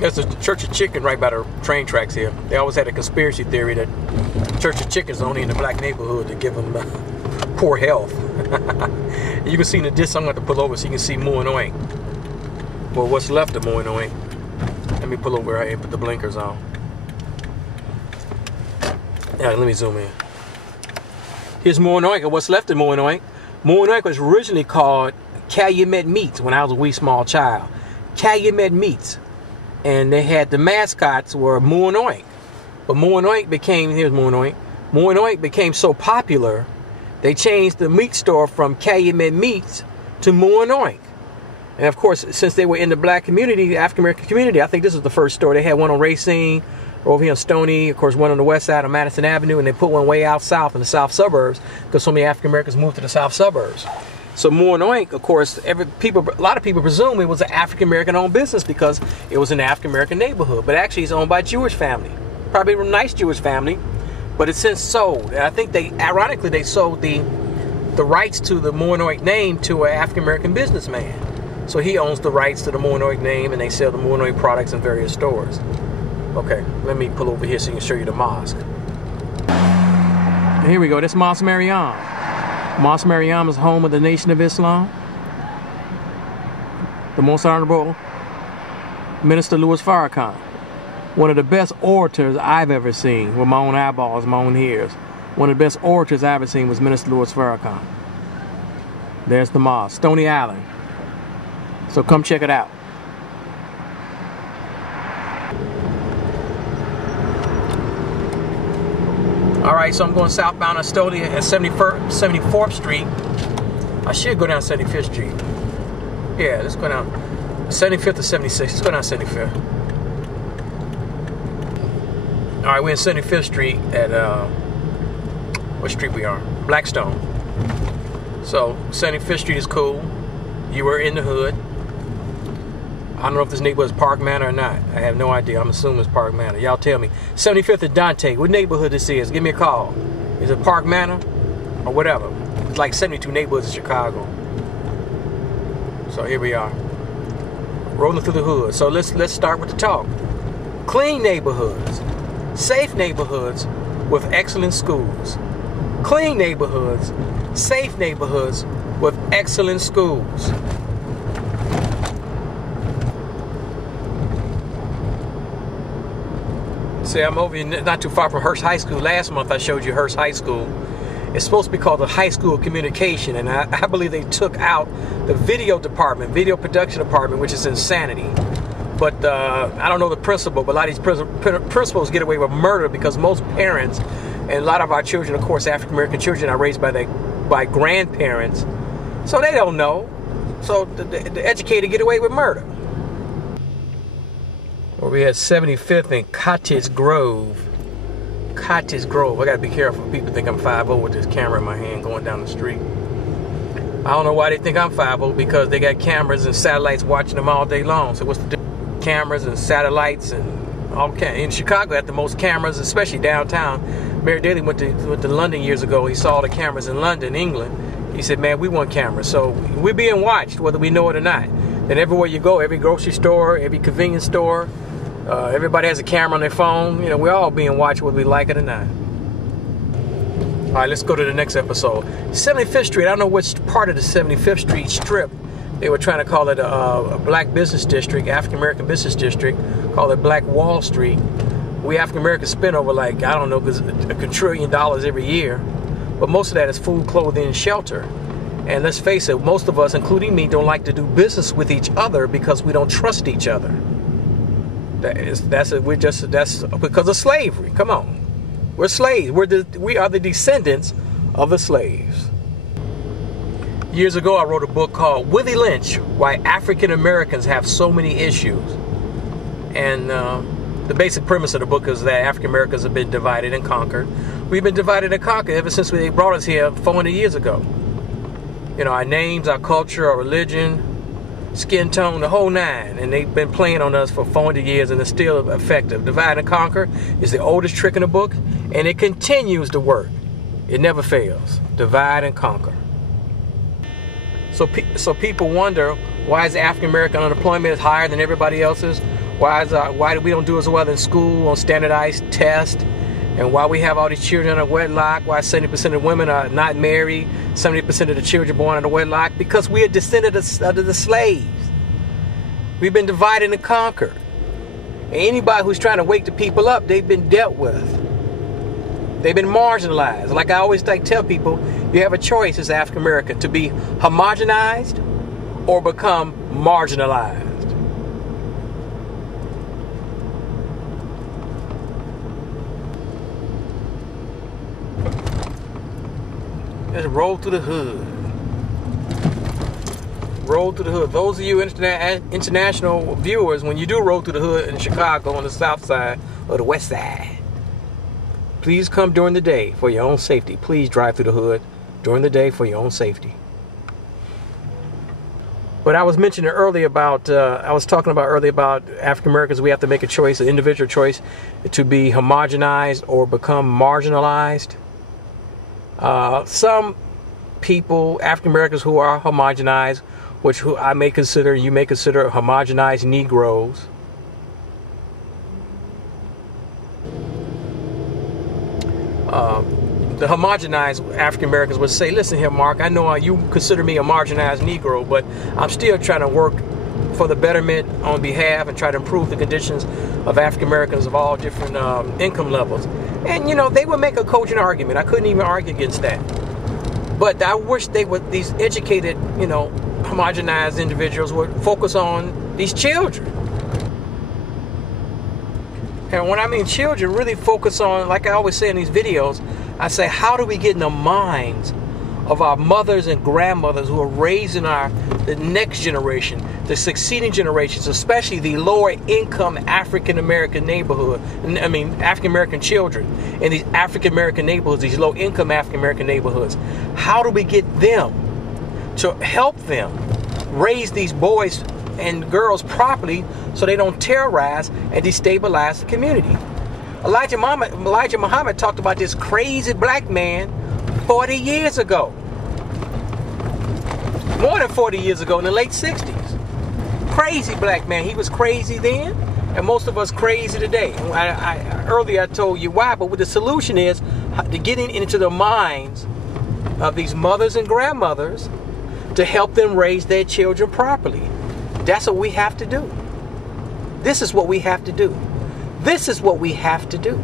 There's a Church of Chicken right by the train tracks here. They always had a conspiracy theory that Church of Chicken is only in the black neighborhood to give them poor health. You can see in the distance, I'm going to pull over so you can see Moinoink. Well, what's left of Moinoink. Let me pull over and put the blinkers on. Yeah, let me zoom in. Here's Moinoink, and what's left of Moinoink. Moinoink was originally called Calumet Meats when I was a wee small child. Calumet Meats. And they had the mascots were Moinoink. But Moinoink became, here's Moinoink. Moinoink became so popular, they changed the meat store from Calumet Meats to Moinoink. And of course, since they were in the black community, the African American community, I think this was the first store. They had one on Racine, over here on Stony, of course, one on the west side of Madison Avenue, and they put one way out south in the south suburbs because so many African Americans moved to the south suburbs. So Moinoink, of course, a lot of people presume it was an African American owned business because it was in the African American neighborhood. But actually, it's owned by a Jewish family, probably a nice Jewish family. But it's since sold, and I think ironically, they sold the rights to the Moinoink name to an African American businessman. So he owns the rights to the Moinoink name, and they sell the Moinoink products in various stores. Okay, let me pull over here so I can show you the mosque. Here we go, that's Mosque Maryam. Mosque Maryam is home of the Nation of Islam. The Most Honorable Minister Louis Farrakhan. One of the best orators I've ever seen with my own eyeballs, my own ears. One of the best orators I've ever seen was Minister Louis Farrakhan. There's the mosque, Stony Island. So come check it out. All right, so I'm going southbound on Stony at 74th Street. I should go down 75th Street. Yeah, let's go down 75th or 76th. Let's go down 75th. All right, we're in 75th Street at, what street we are? Blackstone. So 75th Street is cool. You were in the hood. I don't know if this neighborhood is Park Manor or not. I have no idea. I'm assuming it's Park Manor. Y'all tell me. 75th and Dante. What neighborhood this is? Give me a call. Is it Park Manor or whatever? It's like 72 neighborhoods in Chicago. So here we are, rolling through the hood. So let's start with the talk. Clean neighborhoods, safe neighborhoods with excellent schools. Clean neighborhoods, safe neighborhoods with excellent schools. See, I'm over here not too far from Hearst High School. Last month I showed you Hearst High School. It's supposed to be called the High School of Communication, and I believe they took out the video department, video production department, which is insanity. But I don't know the principal, but a lot of these principals get away with murder because most parents, and a lot of our children, of course, African American children, are raised by grandparents, so they don't know. So the educated get away with murder. Well, we had 75th and Cottage Grove. Cottage Grove. I gotta be careful. People think I'm 5'0" with this camera in my hand going down the street. I don't know why they think I'm 5'0", because they got cameras and satellites watching them all day long. So what's the difference? Cameras and satellites and all kinds. In Chicago, had the most cameras, especially downtown. Mayor Daley went to London years ago. He saw the cameras in London, England. He said, man, we want cameras. So we're being watched, whether we know it or not. And everywhere you go, every grocery store, every convenience store, everybody has a camera on their phone. You know, we're all being watched whether we like it or not. All right, let's go to the next episode. 75th Street. I don't know which part of the 75th Street strip. They were trying to call it a black business district, African American business district. Call it Black Wall Street. We African Americans spend over like, I don't know, $1 quadrillion every year. But most of that is food, clothing, and shelter. And let's face it, most of us, including me, don't like to do business with each other because we don't trust each other. That's because of slavery. Come on, we're slaves. We are the descendants of the slaves. Years ago, I wrote a book called Willie Lynch: Why African Americans Have So Many Issues. And the basic premise of the book is that African Americans have been divided and conquered. We've been divided and conquered ever since they brought us here 400 years ago. You know, our names, our culture, our religion, skin tone, the whole nine. And they've been playing on us for 400 years, and it's still effective. Divide and conquer is the oldest trick in the book, and it continues to work. It never fails. Divide and conquer. So people wonder, why is African American unemployment higher than everybody else's? Why do we don't do as well in school on standardized tests? And why we have all these children under wedlock? Why 70% of women are not married? 70% of the children born under wedlock? Because we are descended of the slaves. We've been divided and conquered. And anybody who's trying to wake the people up, they've been dealt with. They've been marginalized. Like I always tell people, you have a choice as African American to be homogenized or become marginalized. Let's roll through the hood. Roll through the hood. Those of you international viewers, when you do roll through the hood in Chicago on the south side or the west side, please come during the day for your own safety. Please drive through the hood during the day for your own safety. But I was mentioning earlier about, I was talking about earlier about African Americans. We have to make a choice, an individual choice, to be homogenized or become marginalized. Some people, African Americans who are homogenized, who I may consider, you may consider homogenized Negroes. The homogenized African Americans would say, listen here, Mark, I know you consider me a marginalized Negro, but I'm still trying to work for the betterment on behalf and try to improve the conditions of African Americans of all different income levels. And, you know, they would make a cogent argument. I couldn't even argue against that. But I wish they would, these educated, you know, homogenized individuals would focus on these children. And when I mean children, really focus on, like I always say in these videos, I say, how do we get in the minds of our mothers and grandmothers who are raising the next generation, the succeeding generations, especially the lower income African American neighborhood, African American children in these African American neighborhoods, these low income African American neighborhoods. How do we get them to help them raise these boys and girls properly so they don't terrorize and destabilize the community? Elijah Muhammad talked about this crazy black man 40 years ago. More than 40 years ago, in the late 60s. Crazy black man. He was crazy then, and most of us crazy today. Earlier I told you why, but what the solution is to getting into the minds of these mothers and grandmothers to help them raise their children properly. That's what we have to do. This is what we have to do. This is what we have to do.